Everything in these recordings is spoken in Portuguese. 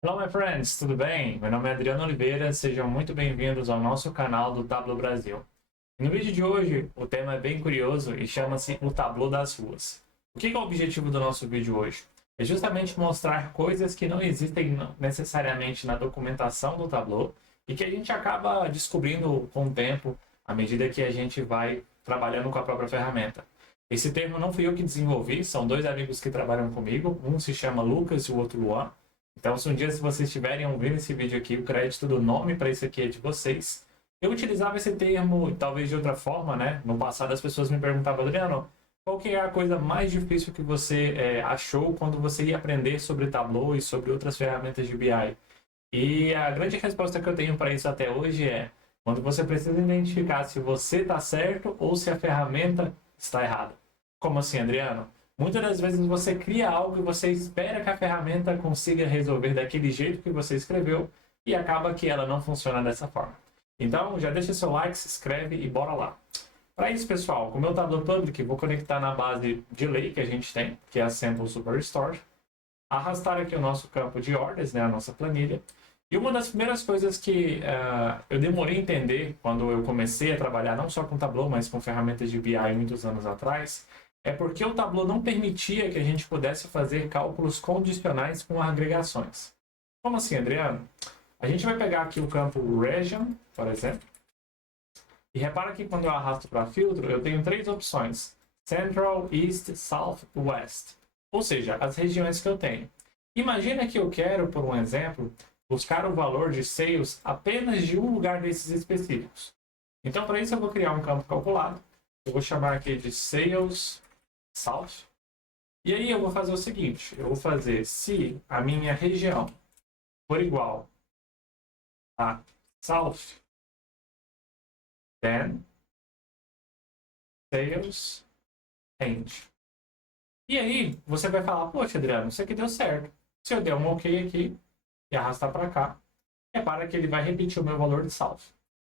Hello, my friends, tudo bem? Meu nome é Adriano Oliveira, sejam muito bem-vindos ao nosso canal do Tableau Brasil. No vídeo de hoje, o tema é bem curioso e chama-se o Tableau das Ruas. O que é o objetivo do nosso vídeo hoje? É justamente mostrar coisas que não existem necessariamente na documentação do Tableau e que a gente acaba descobrindo com o tempo, à medida que a gente vai trabalhando com a própria ferramenta. Esse termo não fui eu que desenvolvi, são dois amigos que trabalham comigo, um se chama Lucas e o outro Luan. Então, se um dia se vocês estiverem ouvindo esse vídeo aqui, o crédito do nome para isso aqui é de vocês. Eu utilizava esse termo, talvez de outra forma, né? No passado as pessoas me perguntavam, Adriano, qual que é a coisa mais difícil que você achou quando você ia aprender sobre Tableau e sobre outras ferramentas de BI? E a grande resposta que eu tenho para isso até hoje é quando você precisa identificar se você está certo ou se a ferramenta está errada. Como assim, Adriano? Muitas das vezes você cria algo e você espera que a ferramenta consiga resolver daquele jeito que você escreveu e acaba que ela não funciona dessa forma. Então, já deixa seu like, se inscreve e bora lá. Para isso, pessoal, com o meu Tableau Public, vou conectar na base de lei que a gente tem, que é a Sample Superstore, arrastar aqui o nosso campo de ordens, né, a nossa planilha. E uma das primeiras coisas que eu demorei a entender quando eu comecei a trabalhar não só com Tableau, mas com ferramentas de BI muitos anos atrás, é porque o Tableau não permitia que a gente pudesse fazer cálculos condicionais com agregações. Como assim, Adriano? A gente vai pegar aqui o campo Region, por exemplo, e repara que quando eu arrasto para filtro, eu tenho três opções: Central, East, South, West. Ou seja, as regiões que eu tenho. Imagina que eu quero, por um exemplo, buscar o valor de sales apenas de um lugar desses específicos. Então, para isso, eu vou criar um campo calculado. Eu vou chamar aqui de Sales South. E aí eu vou fazer o seguinte, eu vou fazer se a minha região for igual a South, then Sales Range. E aí você vai falar, poxa, Adriano, isso aqui deu certo. Se eu der um OK aqui e arrastar para cá, repara que ele vai repetir o meu valor de South.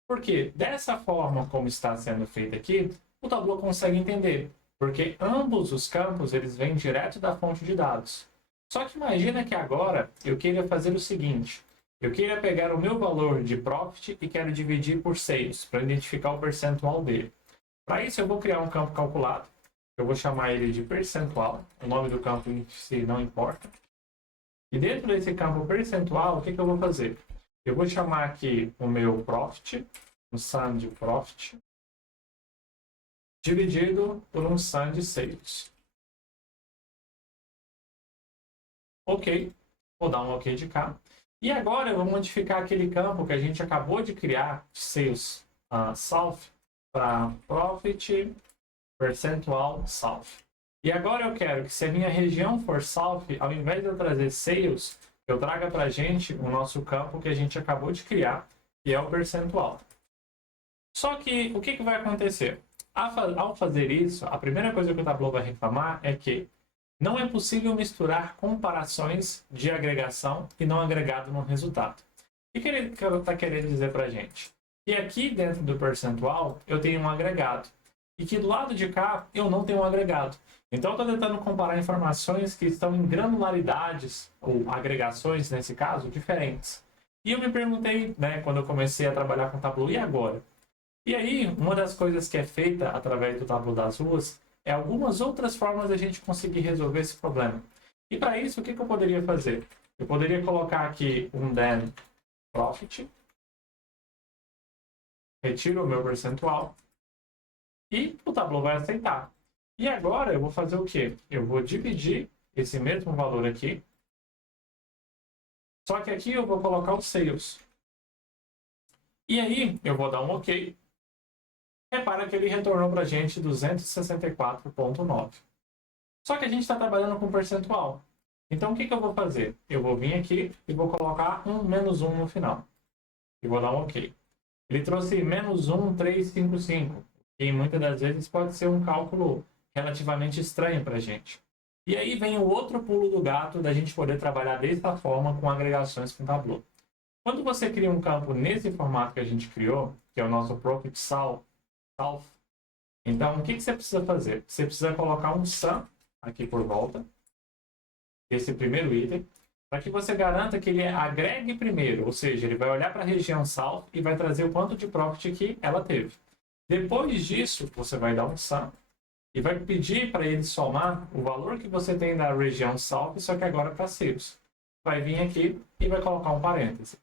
Porque dessa forma como está sendo feito aqui, o Tableau consegue entender. Porque ambos os campos eles vêm direto da fonte de dados. Só que imagina que agora eu queira fazer o seguinte. Eu queira pegar o meu valor de profit e quero dividir por sales, para identificar o percentual dele. Para isso eu vou criar um campo calculado. Eu vou chamar ele de percentual. O nome do campo em si não importa. E dentro desse campo percentual, o que eu vou fazer? Eu vou chamar aqui o meu profit, um sum de profit, dividido por um sum de sales. Ok, vou dar um ok de cá. E agora eu vou modificar aquele campo que a gente acabou de criar, sales south, para profit percentual south. E agora eu quero que se a minha região for south, ao invés de eu trazer sales, eu traga para a gente o nosso campo que a gente acabou de criar, que é o percentual. Só que o que vai acontecer? Ao fazer isso, a primeira coisa que o Tableau vai reclamar é que não é possível misturar comparações de agregação e não agregado no resultado. O que ele está querendo dizer para a gente? Que aqui dentro do percentual eu tenho um agregado e que do lado de cá eu não tenho um agregado. Então eu estou tentando comparar informações que estão em granularidades, ou agregações nesse caso, diferentes. E eu me perguntei, né, quando eu comecei a trabalhar com Tableau, e agora? E aí, uma das coisas que é feita através do Tableau das Ruas é algumas outras formas de a gente conseguir resolver esse problema. E para isso, o que eu poderia fazer? Eu poderia colocar aqui um then profit, retiro o meu percentual e o Tableau vai aceitar. E agora eu vou fazer o quê? Eu vou dividir esse mesmo valor aqui, só que aqui eu vou colocar os sales. E aí eu vou dar um OK. Repara que ele retornou para a gente 264,9. Só que a gente está trabalhando com percentual. Então, o que eu vou fazer? Eu vou vir aqui e vou colocar um menos 1 no final. E vou dar um OK. Ele trouxe menos 1,355, que muitas das vezes pode ser um cálculo relativamente estranho para a gente. E aí vem o outro pulo do gato da gente poder trabalhar dessa forma com agregações com Tableau. Quando você cria um campo nesse formato que a gente criou, que é o nosso Profit South, então o que você precisa fazer? Você precisa colocar um sum aqui por volta, esse primeiro item, para que você garanta que ele agregue primeiro, ou seja, ele vai olhar para a região South e vai trazer o quanto de profit que ela teve. Depois disso, você vai dar um sum e vai pedir para ele somar o valor que você tem na região South, só que agora para sales. Vai vir aqui e vai colocar um parêntese.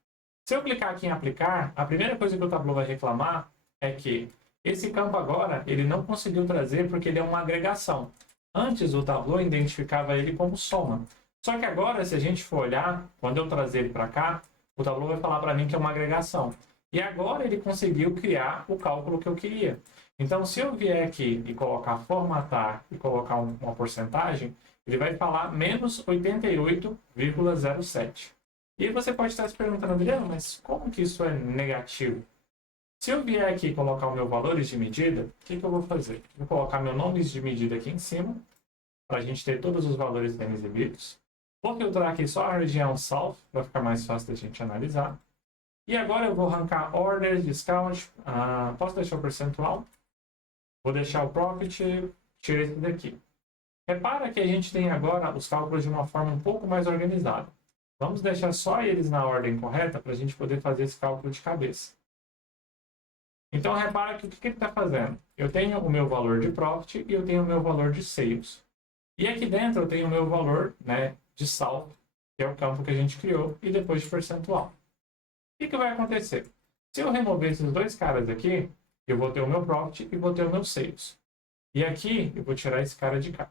Se eu clicar aqui em aplicar, a primeira coisa que o Tableau vai reclamar é que esse campo agora ele não conseguiu trazer porque ele é uma agregação. Antes o Tableau identificava ele como soma. Só que agora, se a gente for olhar, quando eu trazer ele para cá, o Tableau vai falar para mim que é uma agregação. E agora ele conseguiu criar o cálculo que eu queria. Então, se eu vier aqui e colocar formatar e colocar uma porcentagem, ele vai falar menos 88,07. E você pode estar se perguntando, Adriano, mas como que isso é negativo? Se eu vier aqui e colocar o meu valores de medida, o que eu vou fazer? Vou colocar meu nomes de medida aqui em cima, para a gente ter todos os valores bem exibidos. Vou filtrar aqui só a região South, para ficar mais fácil da gente analisar. E agora eu vou arrancar Order, Discount, posso deixar o percentual? Vou deixar o Profit, tira esse daqui. Repara que a gente tem agora os cálculos de uma forma um pouco mais organizada. Vamos deixar só eles na ordem correta para a gente poder fazer esse cálculo de cabeça. Então, repara que o que ele está fazendo? Eu tenho o meu valor de Profit e eu tenho o meu valor de Sales. E aqui dentro eu tenho o meu valor, né, de saldo, que é o campo que a gente criou, e depois de percentual. O que vai acontecer? Se eu remover esses dois caras aqui, eu vou ter o meu Profit e vou ter o meu Sales. E aqui eu vou tirar esse cara de cá.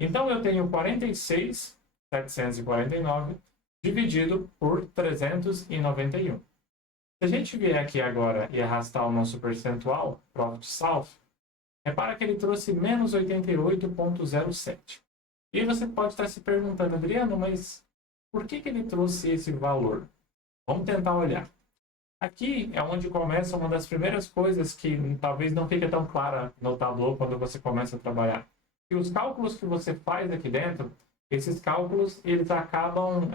Então eu tenho 46.749 dividido por 391. Se a gente vier aqui agora e arrastar o nosso percentual, Profit South, repara que ele trouxe menos 88,07. E você pode estar se perguntando, Adriano, mas por que ele trouxe esse valor? Vamos tentar olhar. Aqui é onde começa uma das primeiras coisas que talvez não fique tão clara no Tableau quando você começa a trabalhar. E os cálculos que você faz aqui dentro, esses cálculos eles acabam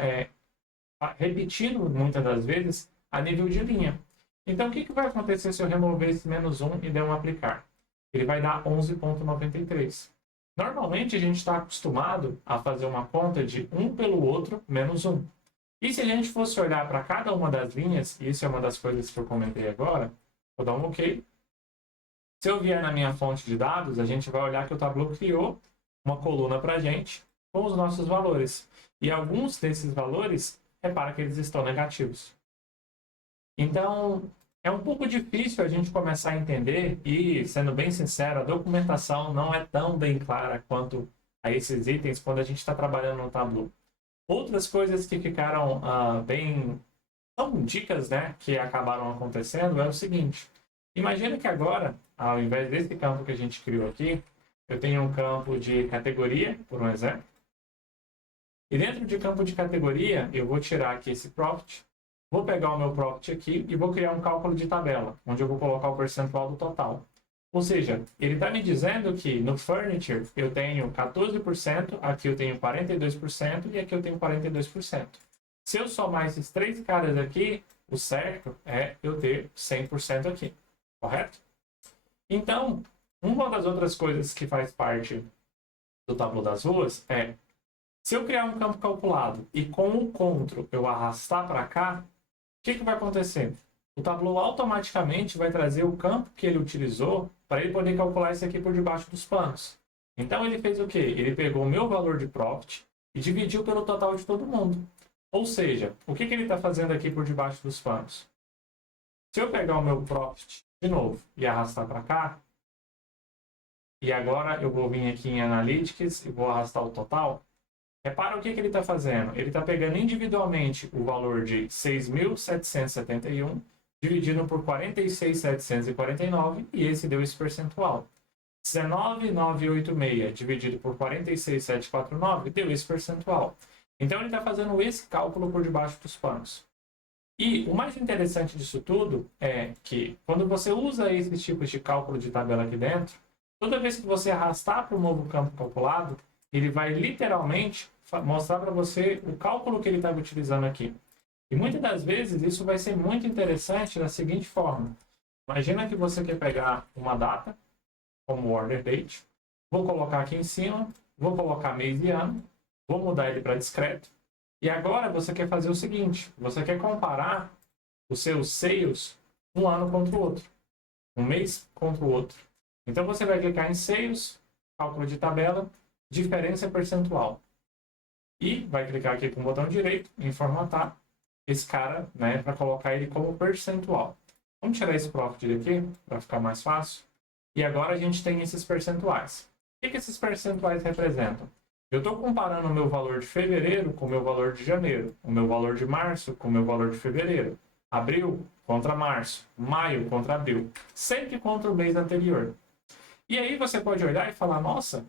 repetindo muitas das vezes a nível de linha. Então, o que vai acontecer se eu remover esse menos 1 e der um aplicar? Ele vai dar 11,93. Normalmente, a gente está acostumado a fazer uma conta de 1 pelo outro menos 1. E se a gente fosse olhar para cada uma das linhas, e isso é uma das coisas que eu comentei agora, vou dar um OK. Se eu vier na minha fonte de dados, a gente vai olhar que o Tableau criou uma coluna para a gente com os nossos valores. E alguns desses valores, repara que eles estão negativos. Então, é um pouco difícil a gente começar a entender e, sendo bem sincero, a documentação não é tão bem clara quanto a esses itens quando a gente está trabalhando no Tableau. Outras coisas que ficaram são dicas, né, que acabaram acontecendo é o seguinte. Imagina que agora, ao invés desse campo que a gente criou aqui, eu tenho um campo de categoria, por um exemplo. E dentro de campo de categoria, eu vou tirar aqui esse Profit. Vou pegar o meu Profit aqui e vou criar um cálculo de tabela, onde eu vou colocar o percentual do total. Ou seja, ele está me dizendo que no Furniture eu tenho 14%, aqui eu tenho 42% e aqui eu tenho 42%. Se eu somar esses três caras aqui, o certo é eu ter 100% aqui, correto? Então, uma das outras coisas que faz parte do Tableau das ruas é, se eu criar um campo calculado e com o CTRL eu arrastar para cá, o que vai acontecer? O Tableau automaticamente vai trazer o campo que ele utilizou para ele poder calcular isso aqui por debaixo dos panos. Então ele fez o quê? Ele pegou o meu valor de Profit e dividiu pelo total de todo mundo. Ou seja, o que ele está fazendo aqui por debaixo dos panos? Se eu pegar o meu Profit de novo e arrastar para cá, e agora eu vou vir aqui em Analytics e vou arrastar o total, repara o que ele está fazendo. Ele está pegando individualmente o valor de 6.771, dividindo por 46.749, e esse deu esse percentual. 19.986 dividido por 46.749 deu esse percentual. Então ele está fazendo esse cálculo por debaixo dos panos. E o mais interessante disso tudo é que quando você usa esses tipos de cálculo de tabela aqui dentro, toda vez que você arrastar para o novo campo calculado, ele vai literalmente mostrar para você o cálculo que ele estava utilizando aqui. E muitas das vezes isso vai ser muito interessante da seguinte forma. Imagina que você quer pegar uma data, como order date, vou colocar aqui em cima, vou colocar mês e ano, vou mudar ele para discreto, E agora você quer fazer o seguinte, você quer comparar os seus sales um ano contra o outro, um mês contra o outro. Então você vai clicar em sales, cálculo de tabela, diferença percentual. E vai clicar aqui com o botão direito em formatar esse cara, né, para colocar ele como percentual. Vamos tirar esse profit daqui para ficar mais fácil. E agora a gente tem esses percentuais. O que esses percentuais representam? Eu estou comparando o meu valor de fevereiro com o meu valor de janeiro, o meu valor de março com o meu valor de fevereiro, abril contra março, maio contra abril, sempre contra o mês anterior. E aí você pode olhar e falar, nossa,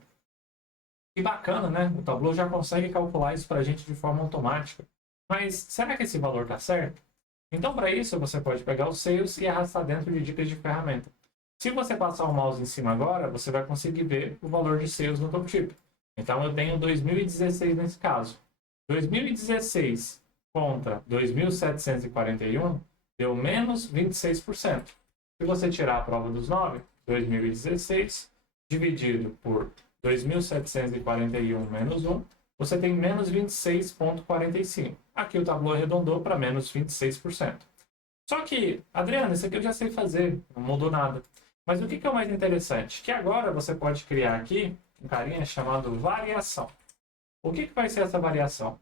que bacana, né? O Tableau já consegue calcular isso para a gente de forma automática. Mas será que esse valor está certo? Então, para isso, você pode pegar os sales e arrastar dentro de dicas de ferramenta. Se você passar o mouse em cima agora, você vai conseguir ver o valor de sales no tooltip. Então, eu tenho 2016 nesse caso. 2016 contra 2.741 deu menos 26%. Se você tirar a prova dos 9, 2016 dividido por 2.741 menos 1, você tem menos 26,45. Aqui o Tableau arredondou para menos 26%. Só que, Adriano, isso aqui eu já sei fazer, não mudou nada. Mas o que é o mais interessante? Que agora você pode criar aqui um carinha chamado variação. O que vai ser essa variação?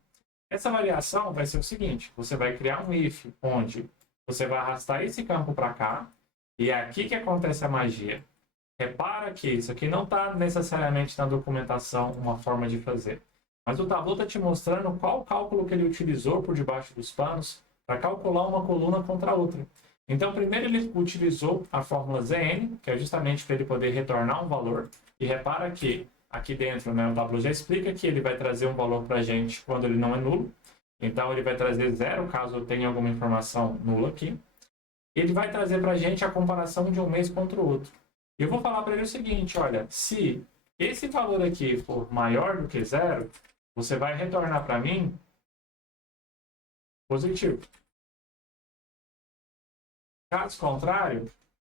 Essa variação vai ser o seguinte, você vai criar um if onde você vai arrastar esse campo para cá, e é aqui que acontece a magia. Repara que isso aqui não está necessariamente na documentação uma forma de fazer. Mas o Tableau está te mostrando qual cálculo que ele utilizou por debaixo dos panos para calcular uma coluna contra a outra. Então, primeiro ele utilizou a fórmula Zn, que é justamente para ele poder retornar um valor. E repara que aqui dentro, né, o Tableau já explica que ele vai trazer um valor para a gente quando ele não é nulo. Então, ele vai trazer 0 caso tenha alguma informação nula aqui. Ele vai trazer para a gente a comparação de um mês contra o outro. E eu vou falar para ele o seguinte, olha, se esse valor aqui for maior do que 0, você vai retornar para mim positivo. Caso contrário,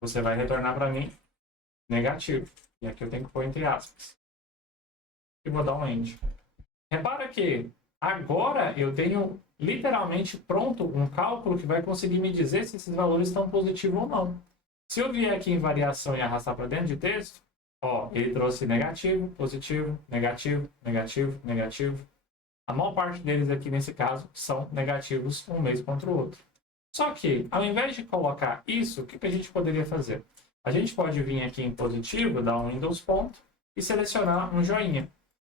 você vai retornar para mim negativo. E aqui eu tenho que pôr entre aspas. E vou dar um end. Repara que agora eu tenho literalmente pronto um cálculo que vai conseguir me dizer se esses valores estão positivos ou não. Se eu vier aqui em variação e arrastar para dentro de texto, ó, ele trouxe negativo, positivo, negativo, negativo, negativo. A maior parte deles aqui nesse caso são negativos um mês contra o outro. Só que, ao invés de colocar isso, o que a gente poderia fazer? A gente pode vir aqui em positivo, dar um Windows ponto e selecionar um joinha.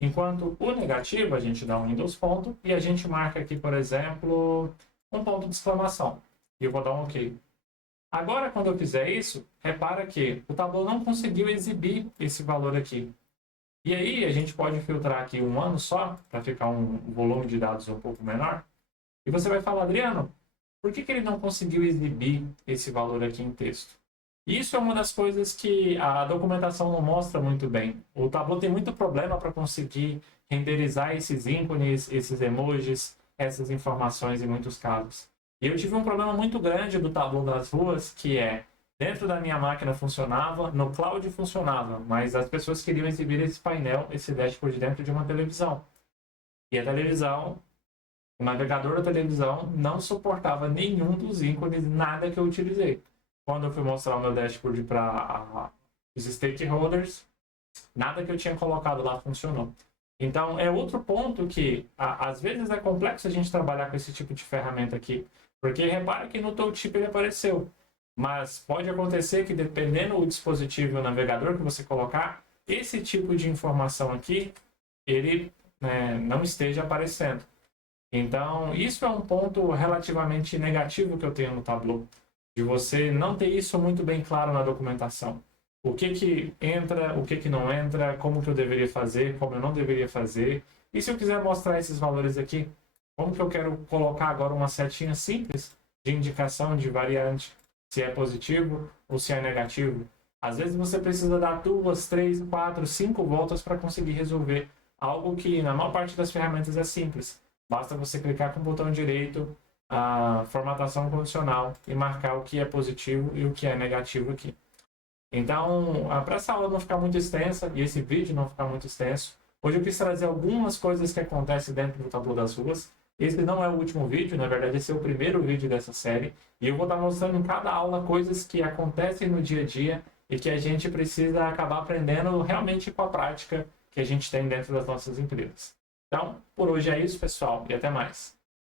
Enquanto o negativo, a gente dá um Windows ponto e a gente marca aqui, por exemplo, um ponto de exclamação. E eu vou dar um OK. Agora, quando eu fizer isso, repara que o Tableau não conseguiu exibir esse valor aqui. E aí, a gente pode filtrar aqui um ano só, para ficar um volume de dados um pouco menor. E você vai falar, Adriano, por que ele não conseguiu exibir esse valor aqui em texto? Isso é uma das coisas que a documentação não mostra muito bem. O Tableau tem muito problema para conseguir renderizar esses ícones, esses emojis, essas informações em muitos casos. E eu tive um problema muito grande do Tableau das ruas, que é, dentro da minha máquina funcionava, no cloud funcionava, mas as pessoas queriam exibir esse painel, esse dashboard dentro de uma televisão. E a televisão, o navegador da televisão não suportava nenhum dos ícones, nada que eu utilizei. Quando eu fui mostrar o meu dashboard para os stakeholders, nada que eu tinha colocado lá funcionou. Então, é outro ponto que, às vezes, é complexo a gente trabalhar com esse tipo de ferramenta aqui. Porque repara que no tooltip ele apareceu. Mas pode acontecer que, dependendo do dispositivo e o navegador que você colocar, esse tipo de informação aqui, ele não esteja aparecendo. Então, isso é um ponto relativamente negativo que eu tenho no Tableau. De você não ter isso muito bem claro na documentação. O que entra, o que não entra, como que eu deveria fazer, como eu não deveria fazer. E se eu quiser mostrar esses valores aqui, como que eu quero colocar agora uma setinha simples de indicação de variante, se é positivo ou se é negativo. Às vezes você precisa dar 2, 3, 4, 5 voltas para conseguir resolver algo que na maior parte das ferramentas é simples. Basta você clicar com o botão direito, a formatação condicional e marcar o que é positivo e o que é negativo aqui. Então, para essa aula não ficar muito extensa e esse vídeo não ficar muito extenso, hoje eu quis trazer algumas coisas que acontecem dentro do Tableau das ruas Esse não é o último vídeo, na verdade esse é o primeiro vídeo dessa série, e eu vou estar mostrando em cada aula coisas que acontecem no dia a dia e que a gente precisa acabar aprendendo realmente com a prática que a gente tem dentro das nossas empresas. Então, por hoje é isso, pessoal, e até mais.